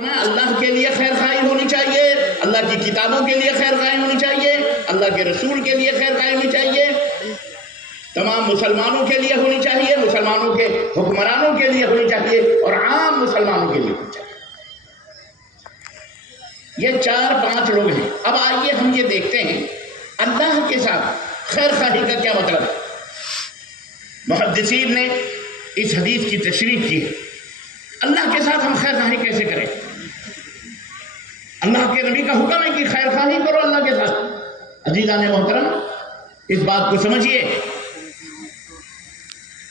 اللہ کے لیے خیر خواہی ہونی چاہیے، اللہ کی کتابوں کے لیے خیر خواہی ہونی چاہیے، اللہ کے رسول کے لیے خیر خواہی ہونی چاہیے، تمام مسلمانوں کے لیے ہونی چاہیے، مسلمانوں کے حکمرانوں کے لیے ہونی چاہیے، اور عام مسلمانوں کے لیے ہونی چاہیے۔ یہ 4-5 لوگ ہیں۔ اب آئیے ہم یہ دیکھتے ہیں اللہ کے ساتھ خیر خواہی کا کیا مطلب ہے۔ محدثین نے اس حدیث کی تشریح کی ہے، اللہ کے ساتھ ہم خیر خواہی کیسے کریں؟ اللہ کے نبی کا حکم ہے کہ خیر خواہی کرو اللہ کے ساتھ۔ عزیزان محترم، اس بات کو سمجھیے،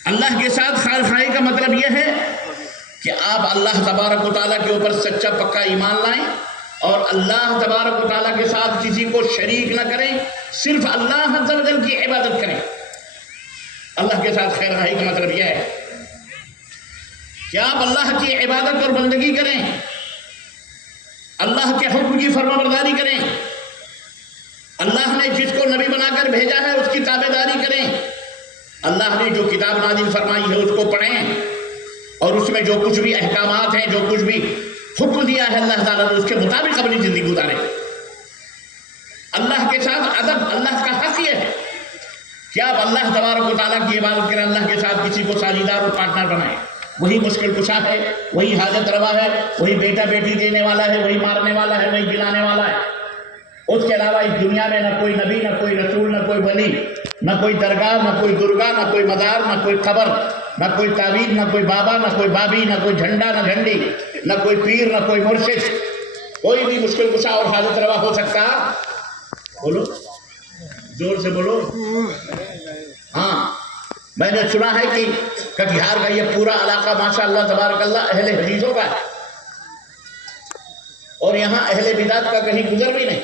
اللہ کے ساتھ خیر خواہی کا مطلب یہ ہے کہ آپ اللہ تبارک و تعالیٰ کے اوپر سچا پکا ایمان لائیں اور اللہ تبارک و تعالیٰ کے ساتھ کسی کو شریک نہ کریں، صرف اللہ عز و جل کی عبادت کریں۔ اللہ کے ساتھ خیر خواہی کا مطلب یہ ہے کہ آپ اللہ کی عبادت اور بندگی کریں، اللہ کے حکم کی فرما برداری کریں، اللہ نے جس کو نبی بنا کر بھیجا ہے اس کی تابع داری کریں، اللہ نے جو کتاب نازل فرمائی ہے اس کو پڑھیں، اور اس میں جو کچھ بھی احکامات ہیں، جو کچھ بھی حکم دیا ہے اللہ تعالیٰ نے، اس کے مطابق اپنی زندگی گزاریں۔ اللہ کے ساتھ ادب، اللہ کا حق یہ ہے کہ آپ اللہ تبارک و تعالیٰ کی عبادت کریں، اللہ کے ساتھ کسی کو ساجیدار اور پارٹنر بنائیں۔ وہی مشکل کشا ہے، وہی حاجت روا ہے، وہی بیٹا بیٹی دینے والا ہے، وہی مارنے والا ہے، وہی گلانے والا ہے۔ اس کے علاوہ اس دنیا میں نہ کوئی نبی، نہ کوئی رسول، نہ کوئی ولی، نہ کوئی درگاہ، نہ کوئی درگاہ، نہ کوئی مزار، نہ کوئی قبر، نہ کوئی تعویذ، نہ کوئی بابا، نہ کوئی بابی، نہ کوئی جھنڈا، نہ جھنڈی، نہ کوئی پیر، نہ کوئی مرشد۔ کوئی بھی مشکل کشا اور حاجت روا ہو سکتا؟ بولو، زور سے بولو۔ ہاں، میں نے سنا ہے کہ کٹیہار کا یہ پورا علاقہ ماشاءاللہ تبارک اللہ اہل حدیثوں کا ہے، اور یہاں اہل بدعت کا کہیں گزر بھی نہیں۔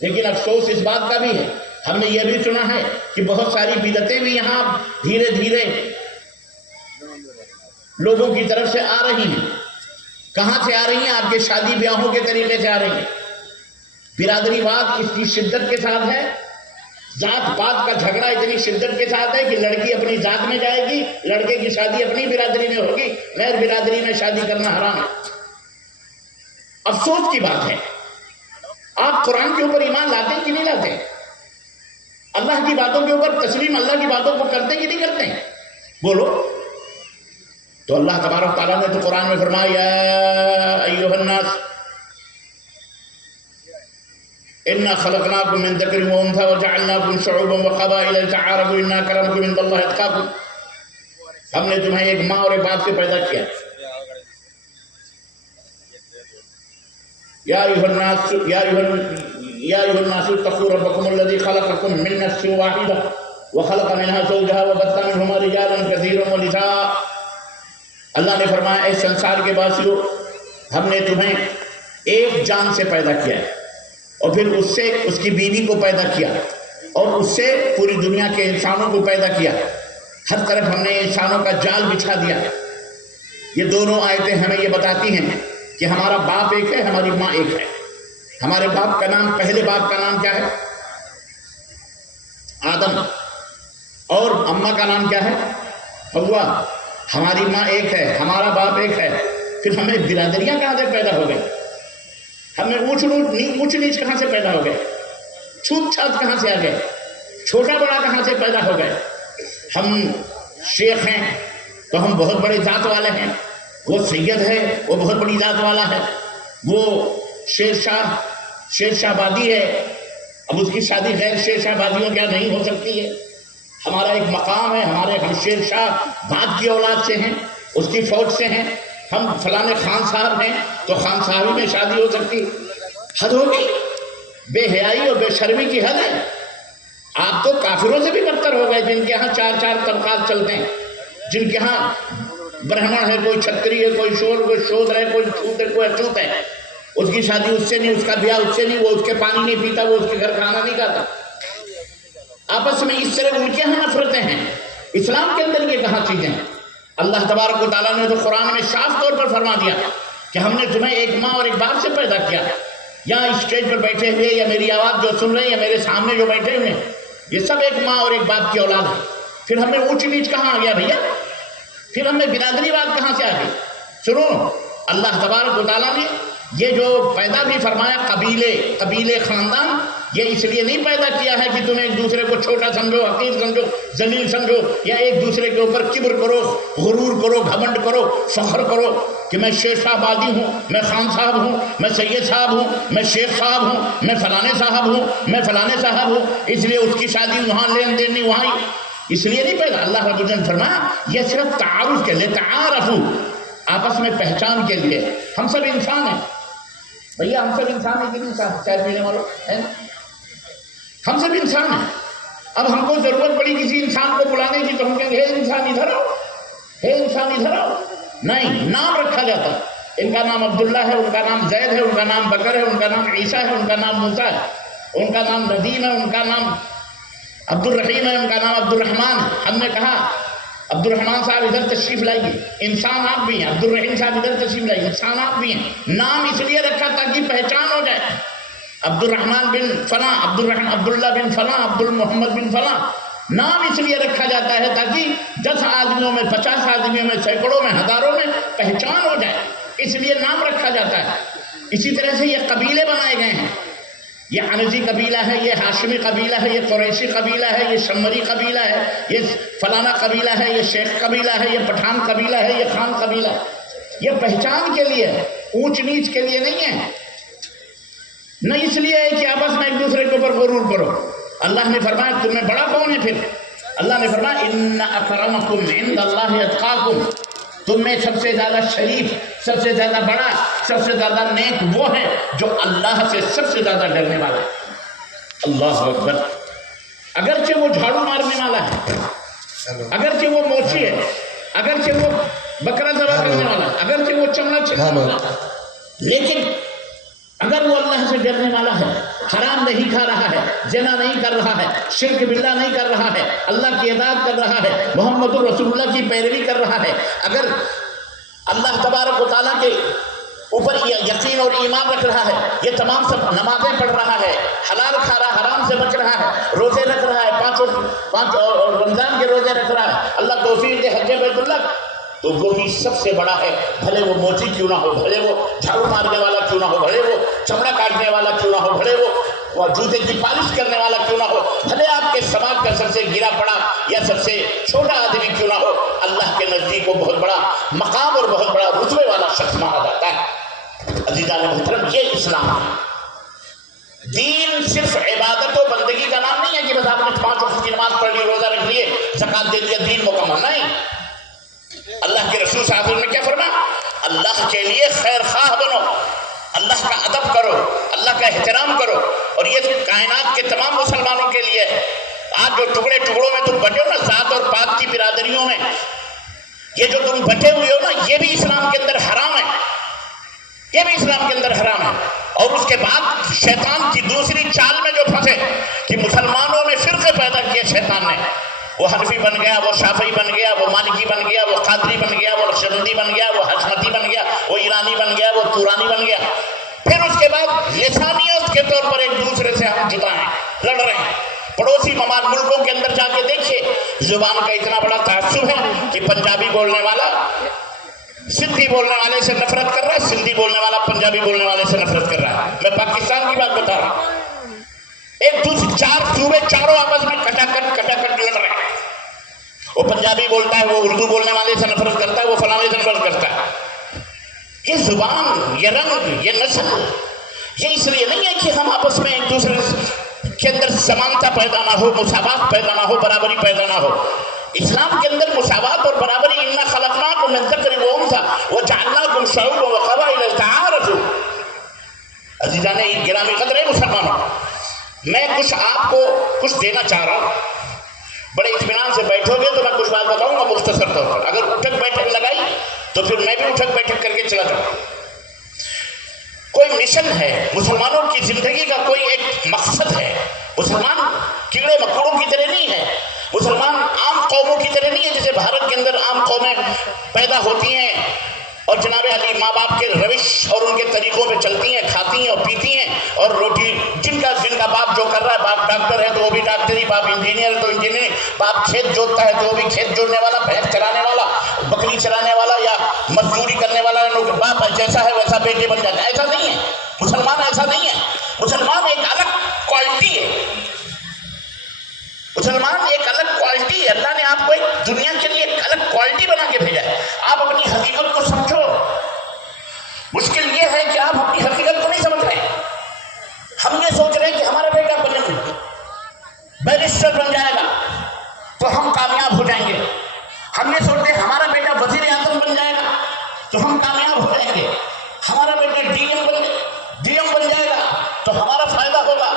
لیکن افسوس اس بات کا بھی ہے، ہم نے یہ بھی سنا ہے کہ بہت ساری بدعتیں بھی یہاں دھیرے دھیرے لوگوں کی طرف سے آ رہی ہیں۔ کہاں سے آ رہی ہیں؟ آپ کے شادی بیاہوں کے طریقے سے آ رہی ہیں۔ برادری واد اس کی شدت کے ساتھ ہے، ذات پات کا جھگڑا اتنی شدت کے ساتھ ہے کہ لڑکی اپنی ذات میں جائے گی، لڑکے کی شادی اپنی برادری میں ہوگی، غیر برادری میں شادی کرنا حرام ہے۔ افسوس کی بات ہے۔ آپ قرآن کے اوپر ایمان لاتے ہیں کہ نہیں لاتے؟ اللہ کی باتوں کے اوپر تسلیم، اللہ کی باتوں کو کرتے کہ نہیں کرتے؟ بولو۔ تو اللہ تبارک تعالیٰ نے تو قرآن میں فرمایا، یا ایھا الناس انا خلقناکم من ذکر و انثی وجعلناکم شعوبا وقبائل لتعارفوا ان اکرمکم عند اللہ اتقاکم۔ ہم نے تمہیں ایک ماں اور ایک باپ سے پیدا کیا۔ یا ایھا الناس اتقوا ربکم الذی خلقکم من نفس واحدہ وخلق منها زوجها وبث منهما رجالا کثیرا ونساء۔ اللہ نے فرمایا، اے سنسار کے باسیو، ہم نے تمہیں ایک جان سے پیدا کیا ہے، اور پھر اس سے اس کی بیوی کو پیدا کیا، اور اس سے پوری دنیا کے انسانوں کو پیدا کیا۔ ہر طرف ہم نے انسانوں کا جال بچھا دیا۔ یہ دونوں آیتیں ہمیں یہ بتاتی ہیں کہ ہمارا باپ ایک ہے، ہماری ماں ایک ہے۔ ہمارے باپ کا نام، پہلے باپ کا نام کیا ہے؟ آدم، اور اماں کا نام کیا ہے؟ حوا۔ ہماری ماں ایک ہے، ہمارا باپ ایک ہے، پھر ہمیں برادریاں کہاں سے پیدا ہو گئی؟ ہمیں اونچ نیچ کہاں سے پیدا ہو گئے؟ چھوت چھات کہاں سے آ گئے؟ چھوٹا بڑا کہاں سے پیدا ہو گئے؟ ہم شیخ ہیں تو ہم بہت بڑے ذات والے ہیں، وہ سید ہے وہ بہت بڑی ذات والا ہے، وہ شیر شاہ بادی ہے، اب اس کی شادی غیر شیر شاہ بادیوں کیا نہیں ہو سکتی ہے؟ ہمارا ایک مقام ہے، ہم شیر شاہ باد کی اولاد سے ہیں، اس کی فوج سے ہیں، ہم فلانے خان صاحب ہیں تو خان صاحبی میں شادی ہو سکتی؟ حد ہوگی، بے حیائی اور بے شرمی کی حد ہے۔ آپ تو کافروں سے بھی بدتر ہو گئے، جن کے ہاں 4 طبقات چلتے ہیں، جن کے ہاں برہمن ہے، کوئی چھتری ہے، کوئی شور، کوئی شودر ہے، کوئی چھوت ہے، کوئی اچھوت ہے، اس کی شادی اس سے نہیں، اس کا بیاہ اس سے نہیں، وہ اس کے پانی نہیں پیتا، وہ اس کے گھر کھانا نہیں کھاتا۔ آپس میں اس طرح ان کے ہاں نفرتیں ہیں۔ اسلام کے اندر یہ کہاں چیزیں ہیں؟ اللہ تبارک و تعالیٰ نے تو قرآن میں صاف طور پر فرما دیا کہ ہم نے تمہیں ایک ماں اور ایک باپ سے پیدا کیا۔ یہاں اسٹیج پر بیٹھے ہوئے یا میری آواز جو سن رہے ہیں یا میرے سامنے جو بیٹھے ہوئے ہیں، یہ سب ایک ماں اور ایک باپ کی اولاد ہے۔ پھر ہمیں اونچ نیچ کہاں آ گیا بھیا؟ پھر ہمیں برادری واد کہاں سے آ گئی؟ سنو، اللہ تبارک و تعالیٰ نے یہ جو پیدا بھی فرمایا قبیلے خاندان، یہ اس لیے نہیں پیدا کیا ہے کہ تم ایک دوسرے کو چھوٹا سمجھو، حقیر سمجھو، ذلیل سمجھو، یا ایک دوسرے کے اوپر کبر کرو، غرور کرو، گھمنڈ کرو، فخر کرو کہ میں شیر شاہ آبادی ہوں، میں خان صاحب ہوں، میں سید صاحب ہوں، میں شیخ صاحب ہوں، میں فلانے صاحب ہوں، میں فلانے صاحب ہوں، اس لیے اس کی شادی وہاں، لین دین نہیں وہاں ہی، اس لیے نہیں پیدا۔ اللہ رب العزت نے فرمایا یہ صرف تعارف کے لیے، تعارفوا، آپس میں پہچان کے لیے۔ ہم سب انسان ہیں بھیا، ہم سب انسان ہیں کہ نہیں؟ چائے پینے والوں ہے نا، ہم سب انسان ہیں۔ اب ہم کو ضرورت پڑی کسی انسان کو بلانے کی تو ہم کہیں گے ہے انسان ادھر آؤ، ہے انسان ادھر آؤ، نہیں، نام رکھا جاتا ہے۔ ان کا نام عبداللہ ہے، ان کا نام زید ہے، ان کا نام بکر ہے، ان کا نام عیسیٰ ہے، ان کا نام موسیٰ ہے، ان کا نام ندیم ہے، ان کا نام عبد الرحیم ہے، ان کا نام عبد الرحمن ہے۔ ہم نے کہا عبد الرحمن صاحب ادھر تشریف لائیے، انسان آپ بھی ہیں، عبد الرحیم صاحب ادھر تشریف لائیے، انسان آپ بھی ہیں۔ نام اس لیے رکھا تاکہ پہچان ہو جائے، عبد الرحمن بن فلاں، عبداللہ بن فلاں، عبد المحمد بن فلاں۔ نام اس لیے رکھا جاتا ہے تاکہ 10 آدمیوں میں، 50 آدمیوں میں، سینکڑوں میں، ہزاروں میں پہچان ہو جائے، اس لیے نام رکھا جاتا ہے۔ اسی طرح سے یہ قبیلے بنائے گئے ہیں، یہ عنزی قبیلہ ہے، یہ ہاشمی قبیلہ ہے، یہ قریشی قبیلہ ہے، یہ شمری قبیلہ ہے، یہ فلانا قبیلہ ہے، یہ شیخ قبیلہ ہے، یہ پٹھان قبیلہ ہے، یہ خان قبیلہ ہے۔ یہ پہچان کے لیے، اونچ نیچ کے لیے نہیں ہے، نہ اس لیے ہے کہ آپس میں ایک دوسرے کے اوپر غرور کرو۔ اللہ نے فرمایا تم میں بڑا کون ہے؟ پھر اللہ نے فرمایا ان اکرمکم عند اللہ اتقاکم، تم میں سب سے زیادہ شریف، سب سے زیادہ بڑا، سب سے زیادہ نیک وہ ہے جو اللہ سے سب سے زیادہ ڈرنے والا ہے۔ اللہ اکبر۔ اگرچہ وہ جھاڑو مارنے والا ہے، اگرچہ وہ موچی ہے، اگرچہ وہ بکرا ذبح کرنے والا ہے، اگرچہ وہ چمڑا چھیلنے والا ہے، لیکن اگر وہ اللہ سے ڈرنے والا ہے، حرام نہیں کھا رہا ہے، زنا نہیں کر رہا ہے، شرک باللہ نہیں کر رہا ہے، اللہ کی اطاعت کر رہا ہے، محمد رسول اللہ کی پیروی کر رہا ہے، اگر اللہ تبارک و تعالیٰ کے اوپر یقین اور ایمان رکھ رہا ہے، یہ تمام سب نمازیں پڑھ رہا ہے، حلال کھا رہا، حرام سے بچ رہا ہے، روزے رکھ رہا ہے، پانچ رمضان کے روزے رکھ رہا ہے، اللہ توفیق دے حج بیت اللہ، تو وہی سب سے بڑا ہے، بھلے وہ موچی کیوں نہ ہو، بھلے وہ جھاڑو مارنے والا کیوں نہ ہو، بھلے وہ چمڑا کاٹنے والا کیوں نہ ہو، بھلے وہ جوتے کی پالش کرنے والا کیوں نہ ہو، بھلے آپ کے سماج کا سب سے گرا پڑا یا سب سے چھوٹا آدمی کیوں نہ ہو، اللہ کے نزدیک وہ بہت بڑا مقام اور بہت بڑا رتبے والا شخص مانا جاتا ہے۔ عزیزان محترم، یہ اسلام ہے۔ دین صرف عبادت و بندگی کا نام نہیں ہے کہ بس آپ نے 5 وقت کی نماز پڑھ لی، روزہ رکھ لیے، زکوٰۃ دے دیا، دین مکمل نہیں۔ اللہ کے رسول صلی اللہ علیہ وسلم نے کیا فرمایا؟ اللہ کے لیے خیر خواہ بنو، اللہ کا ادب کرو، اللہ کا احترام کرو، اور یہ کائنات کے تمام مسلمانوں کے لیے ہے۔ آج جو ٹکڑوں میں تم بٹے ہو نا، ذات اور پات کی برادریوں میں، یہ جو تم بٹے ہوئے ہو نا، یہ بھی اسلام کے اندر حرام ہے، یہ بھی اسلام کے اندر حرام ہے۔ اور اس کے بعد شیطان کی دوسری چال میں جو پھنسے کہ مسلمانوں میں فرقے پیدا کیے شیطان نے، وہ حنفی بن گیا، وہ شافعی بن گیا، وہ مالکی بن گیا، وہ قادری بن گیا، وہ نقشبندی بن گیا، وہ حشمتی بن گیا، وہ ایرانی بن گیا، وہ تورانی بن گیا۔ پھر اس کے بعد لسانیت کے طور پر ایک دوسرے سے ہم جدا ہیں، لڑ رہے ہیں۔ پڑوسی ملکوں کے اندر جا کے دیکھیے، زبان کا اتنا بڑا تعصب ہے کہ پنجابی بولنے والا سندھی بولنے والے سے نفرت کر رہا ہے، سندھی بولنے والا پنجابی بولنے والے سے نفرت کر رہا ہے۔ میں پاکستان کی بات بتا رہا ہوں، ایک دوسرے 4 صوبے چاروں آپس میں کٹا کٹ لڑ رہے ہیں۔ وہ پنجابی بولتا ہے، وہ اردو بولنے والے سے نفرت کرتا ہے، وہ فلانے سے نفرت کرتا ہے۔ یہ زبان، یہ رنگ، یہ نسل، یہ اس لیے نہیں ہے کہ ہم آپس میں ایک دوسرے کے اندر سمانتا پیدا نہ ہو، مساوات پیدا نہ ہو، برابری پیدا نہ ہو۔ اسلام کے اندر مساوات اور برابری، اِنَّا خَلَقْنَاكُم مِّن ذَكَرٍ وَأُنثىٰ وَجَعَلْنَاكُمْ شُعُوبًا وَقَبَائِلَ لِتَعَارَفُوا۔ عزیزان گرامی قدر مسلمانوں، میں آپ کو کچھ دینا چاہ رہا ہوں۔ بڑے اطمینان سے بیٹھو گے تو میں کچھ بات بتاؤں گا مختصر طور پر۔ اگر اٹھک بیٹھک لگائی تو پھر میں بھی اٹھک بیٹھک کر کے چلا جاؤں۔ کوئی مشن ہے، مسلمانوں کی زندگی کا کوئی ایک مقصد ہے۔ مسلمان کیڑے مکوڑوں کی طرح نہیں ہے، مسلمان عام قوموں کی طرح نہیں ہے جیسے بھارت کے اندر عام قومیں پیدا ہوتی ہیں اور جناب علی ماں باپ کے روش اور ان کے طریقوں پہ چلتی ہیں، کھاتی ہیں اور پیتی ہیں، اور روٹی جن کا باپ جو کر رہا ہے باپ ڈاکٹر ہے تو وہ بھی ڈاکٹری، باپ انجینئر تو انجینئر، باپ کھیت جوتتا ہے تو وہ بھی کھیت جوتنے والا، بھینس چرانے والا، بکری چرانے والا یا مزدوری کرنے والا، باپ جیسا ہے ویسا بیٹے بن جاتا ہے. ایسا نہیں ہے مسلمان، ایسا نہیں ہے. مسلمان ایک الگ کوالٹی ہے، مسلمان ایک الگ کوالٹی ہے. اللہ نے آپ کو ایک دنیا کے لیے ایک الگ کوالٹی بنا کے بھیجا ہے. آپ اپنی حقیقت کو سمجھو. مشکل یہ ہے کہ آپ اپنی حقیقت کو نہیں سمجھ رہے. ہم یہ سوچ رہے ہیں کہ ہمارا بیٹا بیرسٹر بن جائے گا تو ہم کامیاب ہو جائیں گے. ہم یہ سوچتے ہیں ہمارا بیٹا وزیر اعظم بن جائے گا تو ہم کامیاب ہو جائیں گے. ہمارا بیٹا ڈی ایم بن جائے گا تو ہمارا فائدہ ہوگا.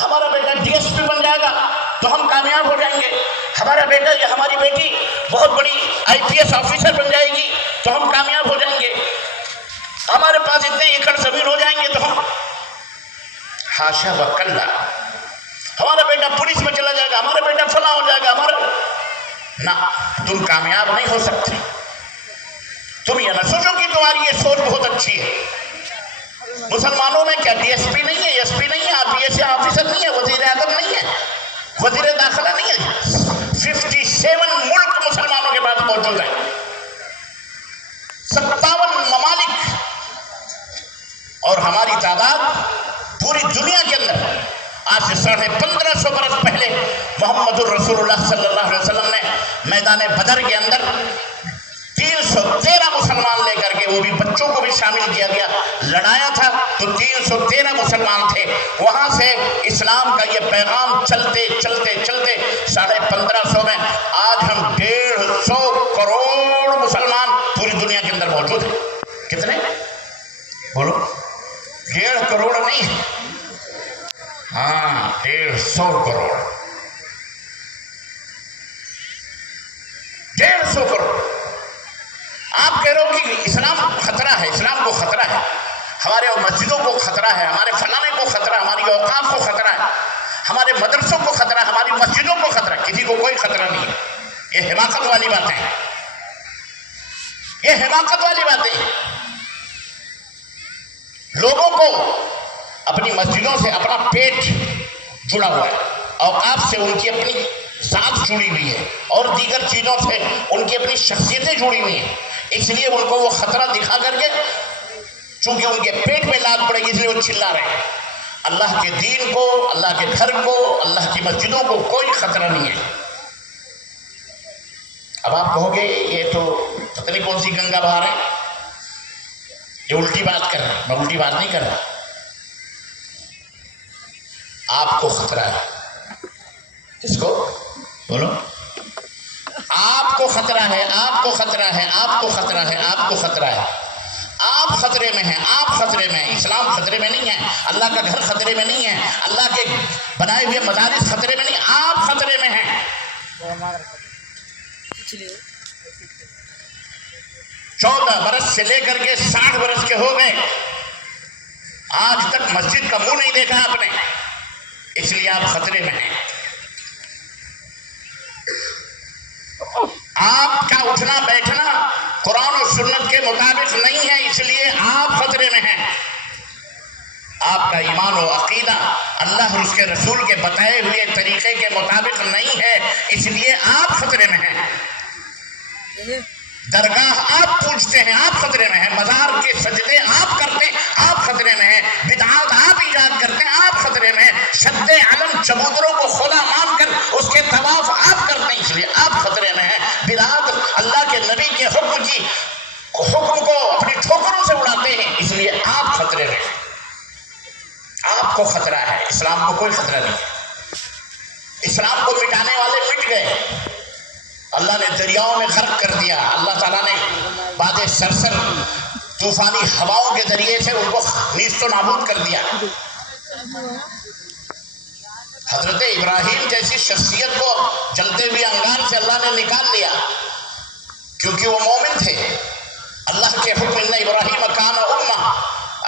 ہمارا بیٹا ڈی ایس پی بن جائے گا تو ہم کامیاب ہو جائیں گے. ہمارا بیٹا یا ہماری بیٹی بہت بڑی آئی پی ایس آفیسر بن جائے گی تو ہم کامیاب ہو جائیں گے. ہمارے پاس اتنے ایکڑ زمین ہو جائیں گے تو ہم حاشا وکلا. ہمارا بیٹا پولیس میں چلا جائے گا، ہمارا بیٹا فلاں ہو جائے گا، ہمارا نہ. تم کامیاب نہیں ہو سکتے. تم یہ نہ سوچو کہ تمہاری یہ سوچ بہت اچھی ہے. مسلمانوں میں کیا ڈی ایس پی نہیں ہے، ایس پی نہیں ہے، آئی پی ایس آفیسر نہیں ہے، وزیر اعظم نہیں ہے، وزیر داخلہ نہیں ہے. 57 ملک مسلمانوں کے پاس موجود ہیں، 57 ممالک. اور ہماری تعداد پوری دنیا کے اندر آج سے 1550 برس پہلے محمد الرسول اللہ صلی اللہ علیہ وسلم نے میدان بدر کے اندر 313 مسلمان لے کر کے، وہ بھی بچوں کو بھی شامل کیا گیا، لڑایا تھا. تو 313 مسلمان تھے. وہاں سے اسلام کا یہ پیغام چلتے چلتے چلتے 1550 میں آج ہم 150 کروڑ مسلمان پوری دنیا کے اندر موجود ہیں. کتنے بولو؟ 1.5 کروڑ نہیں، ہاں 150 کروڑ. 150 کروڑ. آپ کہہ رہے ہو کہ اسلام خطرہ ہے، اسلام کو خطرہ ہے، ہمارے مسجدوں کو خطرہ ہے، ہمارے فلانے کو خطرہ ہے، ہماری اوقاف کو خطرہ ہے، ہمارے مدرسوں کو خطرہ ہے، ہماری مسجدوں کو خطرہ ہے. کسی کو کوئی خطرہ نہیں ہے. یہ حماقت والی باتیں ہیں، یہ حماقت والی باتیں ہیں. لوگوں کو اپنی مسجدوں سے اپنا پیٹ جڑا ہوا ہے، اوقاف سے ان کی اپنی ذات جڑی ہوئی ہے، اور دیگر چیزوں سے ان کی اپنی شخصیتیں جڑی ہوئی ہیں. اس لیے ان کو وہ خطرہ دکھا کر کے، چونکہ ان کے پیٹ میں لات پڑے گی اس لیے وہ چلا رہے ہیں. اللہ کے دین کو، اللہ کے گھر کو، اللہ کی مسجدوں کو کوئی خطرہ نہیں ہے. اب آپ کہو گے یہ تو پتہ نہیں کون سی گنگا بہار ہے، یہ الٹی بات کر رہا ہے. میں الٹی بات نہیں کر رہا. آپ کو خطرہ ہے. کس کو بولو؟ آپ کو خطرہ ہے، آپ کو خطرہ ہے، آپ کو خطرہ ہے، آپ کو خطرہ ہے. آپ خطرے میں ہیں، آپ خطرے میں ہیں. اسلام خطرے میں نہیں ہے، اللہ کا گھر خطرے میں نہیں ہے، اللہ کے بنائے ہوئے مدارس خطرے میں نہیں، آپ خطرے میں ہیں. 14 برس سے لے کر کے 60 برس کے ہو گئے، آج تک مسجد کا منہ نہیں دیکھا آپ نے، اس لیے آپ خطرے میں ہیں. آپ کا اٹھنا بیٹھنا قرآن و سنت کے مطابق نہیں ہے، اس لیے آپ خطرے میں ہیں. آپ کا ایمان و عقیدہ اللہ اور اس کے رسول کے بتائے ہوئے طریقے کے مطابق نہیں ہے، اس لیے آپ خطرے میں ہیں. درگاہ آپ پوجتے ہیں، آپ خطرے میں ہیں. مزار کے سجدے آپ کرتے ہیں، آپ خطرے میں ہیں. بدعات آپ ایجاد کرتے ہیں، آپ خطرے میں ہیں. شد علم چبوتروں کو خدا مان کر اس کے طواف آپ کرتے ہیں، اس لیے آپ خطرے میں ہیں. بدعات اللہ کے نبی کے حکم کو اپنی ٹھوکروں سے اڑاتے ہیں، اس لیے آپ خطرے میں ہیں. آپ کو خطرہ ہے، اسلام کو کوئی خطرہ نہیں. اسلام کو مٹانے والے مٹ گئے، اللہ نے دریاؤں میں غرق کر دیا. اللہ تعالیٰ نے باد سرسر طوفانی ہواؤں کے ذریعے سے ان کو نیست و نابود کر دیا. حضرت ابراہیم جیسی شخصیت کو جلتے ہوئے انگار سے اللہ نے نکال لیا، کیونکہ وہ مومن تھے. اللہ کے حکم ان ابراہیم کان امہ،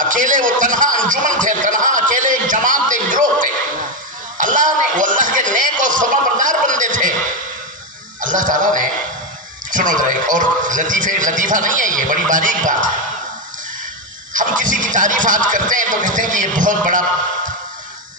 اکیلے وہ تنہا انجمن تھے، تنہا اکیلے ایک جماعت تھے، گروہ تھے. اللہ نے، وہ اللہ کے نیک اور فرما بردار بندے تھے. اللہ تعالیٰ نے، سنو ذرا ایک اور لطیفہ نہیں ہے، یہ بڑی باریک بات ہے. ہم کسی کی تعریف آج کرتے ہیں تو کہتے ہیں کہ یہ بہت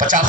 50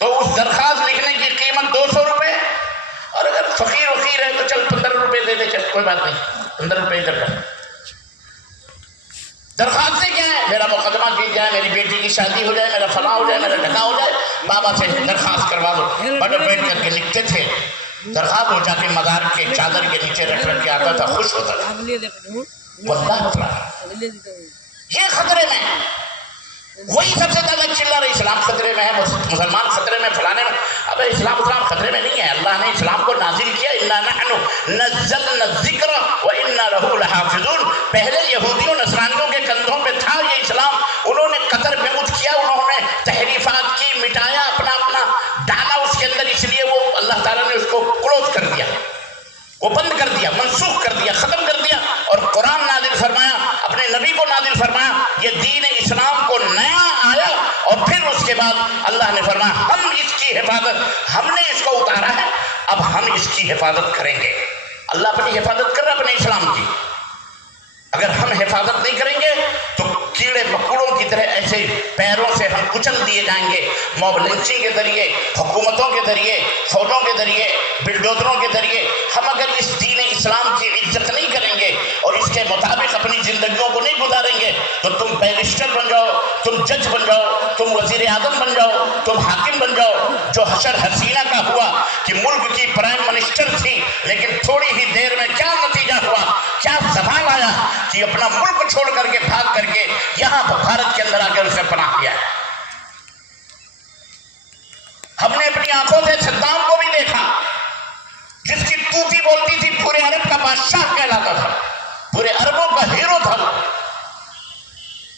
تو اس درخواست لکھنے کی قیمت 200 روپے، اور اگر فقیر وقیر ہے تو چل 15 روپے دے دے، چل کوئی بات نہیں، 15 روپے ادھر کر۔ درخواستیں کیا ہے؟ میرا مقدمہ کی جائے، میری بیٹی کی شادی ہو جائے، میرا فلاں ہو جائے، میرا ڈھکا ہو جائے، بابا سے درخواست کروا دو۔ بڑے بیٹھ کر کے لکھتے تھے درخواست، ہو جا کے مزار کے چادر کے نیچے رکھ رکھ کے آتا تھا، خوش ہوتا تھا۔ واللہ تعالی یہ خطرے میں ہے، وہی سب سے زیادہ چلا رہے اسلام خطرے میں ہے، مسلمان خطرے میں، فلانے میں۔ اب اسلام خطرے میں نہیں ہے، اللہ نے اسلام کو نازل کیا، اِنَّا نَحْنُ نَزَّلْنَا الذِّكْرَ وَإِنَّا لَهُ لَحَافِظُونَ۔ پہلے یہودیوں نصرانیوں کے کندھوں پہ تھا یہ اسلام، انہوں نے قطر بغت کیا، انہوں نے تحریفات کی، مٹایا، اپنا اپنا ڈالا اس کے اندر، اس لیے وہ اللہ تعالیٰ نے اس کو کلوز کر دیا، وہ بند کر دیا، منسوخ کر دیا، ختم کر دیا، اور قرآن نازل فرمایا، اپنے نبی کو نازل فرمایا۔ یہ دین اسلام کو نیا آیا، اور پھر اس کے بعد اللہ نے فرمایا ہم اس کی حفاظت، ہم نے اس کو اتارا ہے، اب ہم اس کی حفاظت کریں گے۔ اللہ اپنی حفاظت کر رہا ہے اپنے اسلام کی، اگر ہم حفاظت نہیں کریں گے تو کیڑے مکوڑوں کی طرح ایسے پیروں سے ہم کچل دیے جائیں گے، موب لنچنگ کے ذریعے، حکومتوں کے ذریعے، فوجوں کے ذریعے، بلڈوزروں کے ذریعے۔ ہم اگر اس دین اسلام کی عزت نہیں کریں گے اور اس کے مطابق اپنی زندگیوں کو نہیں گزاریں گے تو تم بیرسٹر بن جاؤ، تم جج بن جاؤ، تم وزیر اعظم بن جاؤ، تم حاکم بن جاؤ۔ جو حشر حسینہ کا ہوا کہ ملک کی پرائم منسٹر تھی، لیکن تھوڑی ہی دیر میں کیا نتیجہ ہوا، کیا زوال آیا کہ اپنا ملک چھوڑ کر کے بھاگ کر کے یہاں بھارت کے اندر آ کر اسے پناہ کیا ہے۔ ہم نے اپنی آنکھوں سے صدام کو بھی دیکھا، جس کی توتی بولتی تھی، پورے عرب کا بادشاہ کہلاتا تھا، پورے عربوں کا ہیرو تھا۔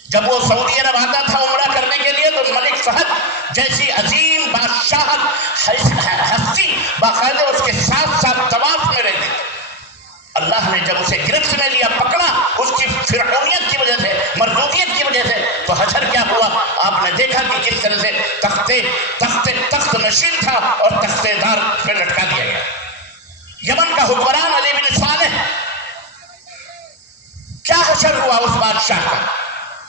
جب وہ سعودی عرب آتا تھا عمرہ کرنے کے لیے تو ملک فہد جیسی عظیم بادشاہت ہستی باقاعدہ اس کے ساتھ ساتھ طواف میں رہتی تھی۔ اللہ نے جب اسے گرفت میں لیا، پکڑا، اس کی فرعونیت کی وجہ سے، مردودیت کی وجہ سے، تو حشر کیا ہوا؟ آپ نے دیکھا کہ کس طرح سے تخت نشین تھا اور تختے دار پہ لٹکا دیا گیا۔ یمن کا حکمران علی بن صالح، کیا حشر ہوا اس بادشاہ کا؟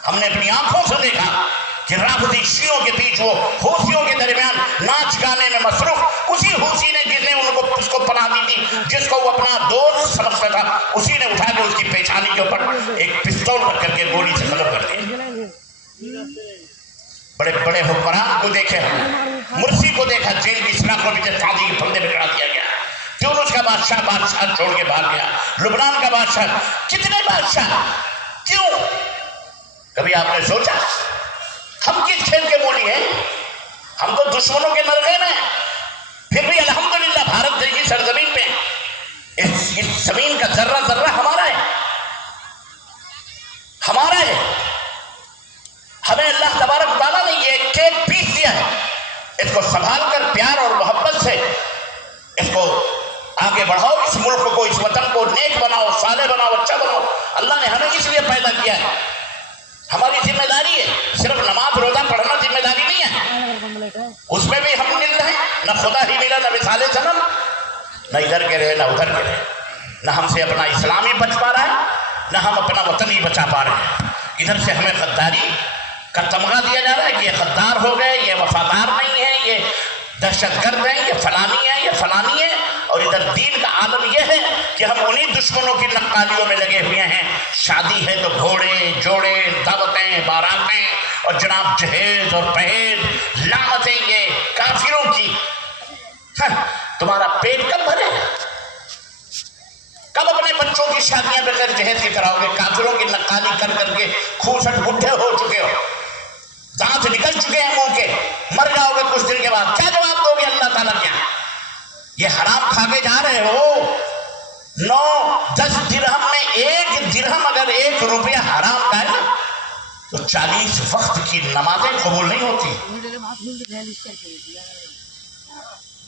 ہم نے اپنی آنکھوں سے دیکھا کہ رافضی شیعوں کے بیچ وہ حوثیوں کے درمیان ناچ گانے میں مصروف، اسی حوثی نے جس نے اس کو پناہ دی تھی، جس کو وہ اپنا دوست سمجھتا تھا، اسی نے اٹھا کے اس کی پیشانی کے اوپر ایک پستول رکھ کر کے گولی سے ختم کر دیا۔ بڑے بڑے حکمران کو دیکھے، مرسی کو دیکھا، جیل کی سلاخ کو بھی فاضی کے پھندے میں چڑھا دیا گیا۔ تیونس کا بادشاہ چھوڑ کے بھاگ گیا، لبنان کا بادشاہ، کتنے بادشاہ، کیوں؟ کبھی آپ نے سوچا ہم کس کھیل کے مولی ہیں؟ ہم تو دشمنوں کے مرغے میں، پھر بھی الحمدللہ بھارت جیسی سرزمین پہ اس زمین کا ذرہ ذرہ ہمارا ہے، ہمارا ہے۔ ہمیں اللہ تبارک تعالیٰ نے یہ کیک پیس دیا ہے، اس کو سنبھال کر پیار اور محبت سے اس کو آگے بڑھاؤ، اس ملک کو، اس وطن کو نیک بناؤ، صالح بناؤ، اچھا بناؤ۔ اللہ نے ہمیں اس لیے پیدا کیا ہے، ہماری ذمہ داری ہے۔ صرف نماز روزہ پڑھنا ذمہ داری نہیں ہے، اس میں بھی ہم مل رہے ہیں، نہ خدا ہی ملا، نہ مثال صنم، نہ ادھر کے رہے نہ ادھر کے رہے، نہ ہم سے اپنا اسلام ہی بچ پا رہا ہے، نہ ہم اپنا وطن ہی بچا پا رہے ہیں۔ ادھر سے ہمیں غداری کا تمغہ دیا جا رہا ہے کہ یہ غدار ہو گئے، یہ وفادار نہیں ہے، یہ دہشت گرد ہیں، یہ فلانی ہے، یہ فلانی ہے، اور ادھر دین کا عالم یہ ہے کہ ہم انہی دشمنوں کی نقالیوں میں لگے ہوئے ہیں۔ شادی ہے تو گھوڑے جوڑے، دعوتیں، باراتیں، اور جناب جہیز اور پہیز، لعنتیں یہ کافروں کی۔ تمہارا پیٹ کب بھرے گا؟ کب اپنے بچوں کی شادیاں بغیر جہیز کے کراؤ گے؟ کافروں کی نقالی کر کر کے کھوسٹ بڈھے ہو چکے ہو، دانت نکل چکے ہیں منہ کے، مر جاؤ گے کچھ دن کے بعد، کیا جواب دو گے اللہ تعالیٰ کیا؟ یہ حرام کھا کے جا رہے ہو۔ 9-10 درہم میں ایک درہم اگر 1 روپیہ حرام کا ہے نا تو 40 وقت کی نمازیں قبول نہیں ہوتی۔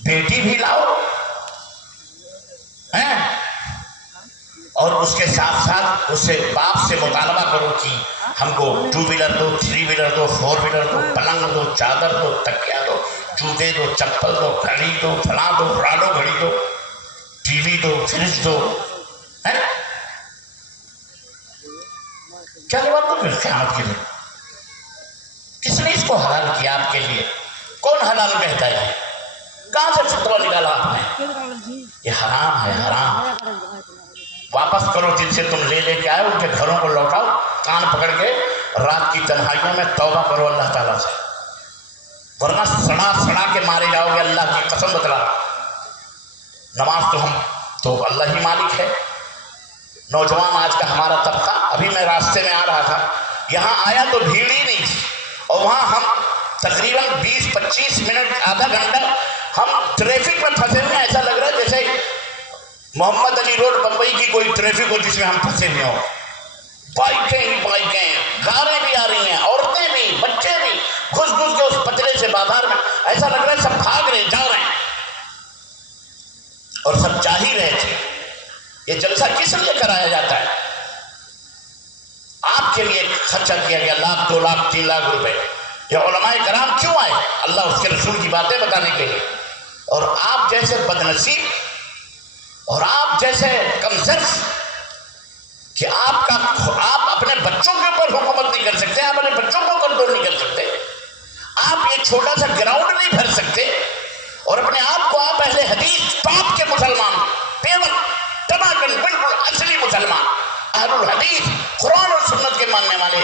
بیٹی بھی لاؤ، اور اس کے ساتھ ساتھ اس سے باپ سے مطالبہ کرو کہ ہم کو 2 ویلر دو، 3 ویلر دو، 4 ویلر دو، پلنگ دو، چادر دو، تکیا دو، جوتے دو، چپل دو، گھڑی دو، فلاں دو، فلاں گھڑی دو، ٹی وی دو، فریج دو۔ کیا جواب دو پھر قیامت کے دن؟ کس نے اس کو حلال کیا آپ کے لیے؟ کون حلال کہتا ہے؟ کہاں سے فتویٰ نکالا آپ نے؟ یہ حرام ہے، حرام۔ واپس کرو جن سے تم لے کے آئے، ان کے گھروں کو لوٹاؤ، کان پکڑ کے رات کی تنہائیوں میں توبہ کرو اللہ تعالیٰ سے، ورنہ سڑا سڑا کے مارے جاؤ گے، اللہ کی قسم بتلا۔ نماز تو اللہ ہی مالک ہے۔ نوجوان آج کا ہمارا طبقہ، ابھی میں راستے میں آ رہا تھا، یہاں آیا تو بھیڑ ہی نہیں تھی، اور وہاں ہم تقریباً 20-25 منٹ، آدھا گھنٹہ ہم ٹریفک میں پھنسے ہوئے ہیں۔ ایسا لگ رہا ہے جیسے محمد علی روڈ بمبئی کی کوئی ٹریفک ہو جس میں ہم پھنسے ہوئے ہوں۔ بائکیں ہی بائکیں، کاریں بھی آ رہی ہیں، عورتیں بھی، بچے بھی، گھس گھس کے اس پتلے سے بازار میں، ایسا لگ رہا ہے سب بھاگ رہے، جا رہے ہیں، اور سب چاہ ہی رہے تھے۔ یہ جلسہ کس لیے کرایا جاتا ہے؟ آپ کے لیے خرچہ کیا گیا 1,00,000 2,00,000 3,00,000 روپے۔ یہ علماء کرام کیوں آئے؟ اللہ اس کے رسول کی باتیں بتانے کے لیے۔ اور آپ جیسے بدنصیب اور آپ جیسے کمزرف کہ آپ اپنے بچوں کے اوپر حکومت نہیں کر سکتے، آپ اپنے بچوں کو کنٹرول نہیں کر سکتے، آپ یہ چھوٹا سا گراؤنڈ نہیں بھر سکتے، اور اپنے آپ کو آپ اہل حدیث ٹاپ کے مسلمان، پیور ٹماٹر بالکل اصلی مسلمان، اہل الحدیث، قرآن اور سنت کے ماننے والے،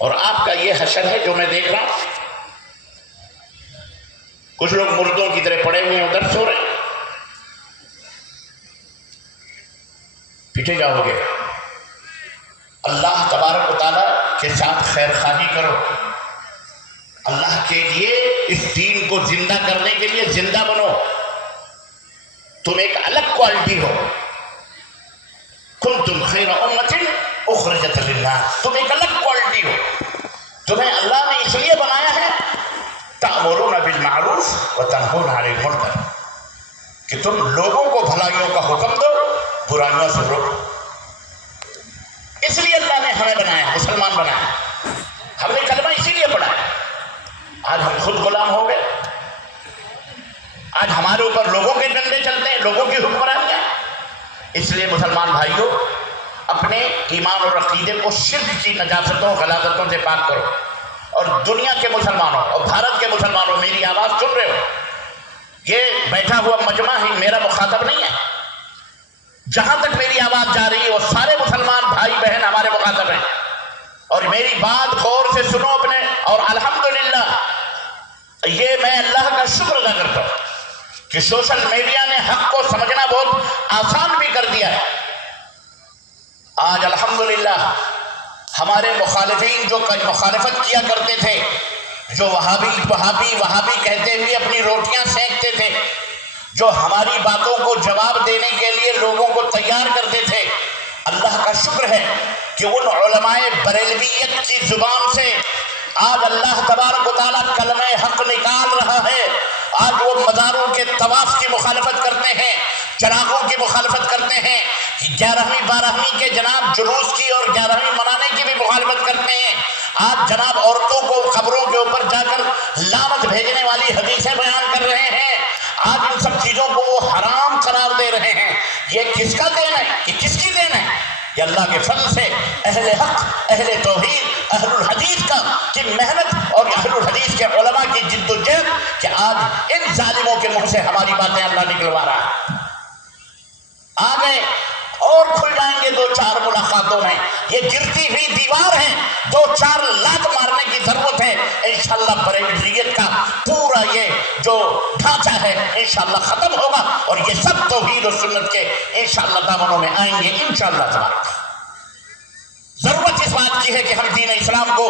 اور آپ کا یہ حشر ہے جو میں دیکھ رہا ہوں۔ کچھ لوگ مردوں کی طرح پڑے ہوئے ہیں، ادھر سو رہے ہیں، پیچھے جاؤ گے۔ اللہ تبارک و تعالیٰ کے ساتھ خیر خواہی کرو، اللہ کے لیے اس دین کو زندہ کرنے کے لیے زندہ بنو۔ تم ایک الگ کوالٹی ہو، کنتم خیر امۃ اخرجت للناس، تم ایک الگ کوالٹی ہو۔ تمہیں اللہ نے اس لیے بنایا ہے تأمرون بالمعروف وتنہون عن المنکر، کہ تم لوگوں کو بھلائیوں کا حکم دو، برائیوں سے روکو۔ اس لیے اللہ نے ہمیں بنایا، مسلمان بنایا، ہم نے کلمہ اسی لیے پڑھا ہے۔ آج ہم خود غلام ہو گئے، آج ہمارے اوپر لوگوں کے ڈنڈے چلتے ہیں، لوگوں کی حکمرانیاں۔ اس لیے مسلمان بھائیوں، اپنے ایمان اور عقیدے کو شرک کی نجاستوں غلاظتوں سے پاک کرو۔ اور دنیا کے مسلمانوں اور بھارت کے مسلمانوں، میری آواز سن رہے ہو، یہ بیٹھا ہوا مجمع ہی میرا مخاطب نہیں ہے، جہاں تک میری آواز جا رہی ہے وہ سارے مسلمان بھائی بہن ہمارے مخاطب ہیں۔ اور میری بات غور سے سنو اپنے، اور الحمدللہ یہ میں اللہ کا شکر ادا کرتا ہوں کہ سوشل میڈیا نے حق کو سمجھنا بہت آسان بھی کر دیا ہے۔ آج الحمدللہ ہمارے مخالفین جو مخالفت کیا کرتے تھے، جو وہابی کہتے ہوئے اپنی روٹیاں سینکتے تھے، جو ہماری باتوں کو جواب دینے کے لیے لوگوں کو تیار کرتے تھے، اللہ کا شکر ہے کہ ان علماء بریلویت کی زبان سے آج اللہ تبارک و تعالیٰ کلمہ حق نکال رہا ہے۔ آج وہ مزاروں کے طواف کی مخالفت کرتے ہیں، چراغوں کی مخالفت کرتے ہیں، 11ویں 12ویں کے جناب جلوس کی اور 11ویں منانے کی بھی مخالفت کرتے ہیں۔ آج جناب عورتوں کو قبروں کے اوپر جا کر لعنت بھیجنے والی حدیثیں بیان کر رہے ہیں۔ آج ان سب چیزوں کو وہ حرام قرار دے رہے ہیں۔ یہ کس کا دین ہے؟ یہ کس کی دین ہے؟ یہ اللہ کے فضل سے اہل حق، اہل توحید، اہل الحدیث کی محنت اور اہل الحدیث کے علماء کی جد و جہد کہ آج ان ظالموں کے منہ سے ہماری باتیں اللہ نکلوا رہا ہے۔ آگے اور کھل جائیں گے 2-4 ملاقاتوں میں، یہ گرتی ہوئی دیوار ہے، 2-4 لات مارنے کی ضرورت ہے۔ انشاءاللہ بریلویت کا پورا یہ جو ڈھانچہ ہے انشاءاللہ ختم ہوگا، اور یہ سب توحید و سنت کے انشاءاللہ دامنوں میں آئیں گے انشاءاللہ تبارک۔ ضرورت اس بات کی ہے کہ ہم دین اسلام کو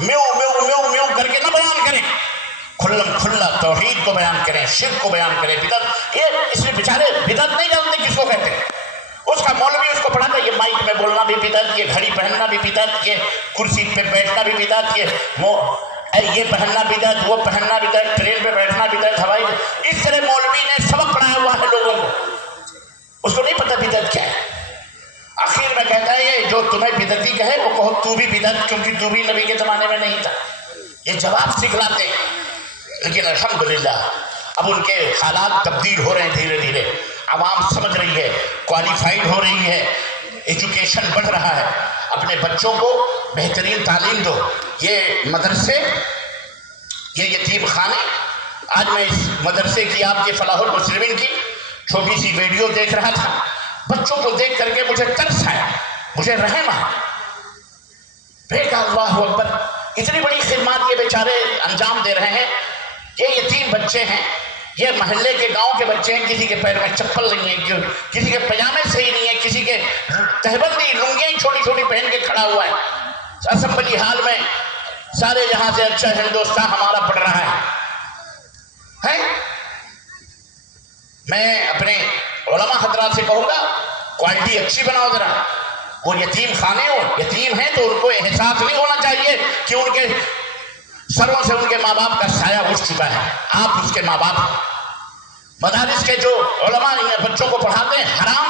میو میو میو میو کر کے نہ بیان کریں، کھلم کھلا توحید کو بیان کریں، شرک کو بیان کریں، بدعت۔ یہ اس میں بیچارے بدعت نہیں جانتے کس کو کہتے ہیں، اس کا مولوی اس کو پڑھاتا ہے، یہ مائک میں بولنا بھی بدعت، یہ گھڑی پہننا بھی بدعت، یہ کرسی پہ بیٹھنا بھی بدعت، یہ پہننا بدعت، وہ پہننا بدعت، ٹرین پہ بیٹھنا بدعت، ہوائی۔ اس طرح مولوی نے سبق پڑھایا ہوا ہے لوگوں کو، اس کو نہیں پتہ بدعت کیا ہے۔ آخر میں کہتا ہے یہ جو تمہیں بدعتی کہے وہ کہو تو بھی بدعت، کیونکہ تو بھی نبی کے زمانے میں نہیں تھا۔ یہ جواب سکھلاتے ہیں، لیکن الحمدللہ اب ان کے حالات تبدیل ہو رہے ہیں دھیرے دھیرے، عوام سمجھ رہی ہے، کوالیفائڈ ہو رہی ہے، ایجوکیشن بڑھ رہا ہے۔ اپنے بچوں کو بہترین تعلیم دو. یہ مدرسے، یہ یتیم خانے، آج میں اس مدرسے کی آپ کے فلاح المسلمین کی چھوٹی سی ویڈیو دیکھ رہا تھا. بچوں کو دیکھ کر کے مجھے ترس آیا، مجھے رحم آیا. دیکھا اللہ اکبر، اتنی بڑی خدمات یہ بیچارے انجام دے رہے ہیں. یہ یتیم بچے ہیں، یہ محلے کے گاؤں کے بچے ہیں. کسی کے پیر میں چپل نہیں ہے، کسی کے پجامے صحیح نہیں ہے، کسی کے تہبندی لنگیاں چھوٹی چھوٹی پہن کے کھڑا ہوا ہے. اسمبلی ہال میں سارے جہاں سے اچھا ہندوستان ہمارا پڑھ رہا ہے. میں اپنے علماء حضرات سے کہوں گا کوالٹی اچھی بناؤ ذرا. وہ یتیم خانے ہو، یتیم ہیں تو ان کو احساس نہیں ہونا چاہیے کہ ان کے سروں سے ان کے ماں باپ کا سایہ اٹھ چکا ہے. آپ اس کے ماں باپ. مدارس کے جو علماء ان بچوں کو پڑھاتے ہیں حرام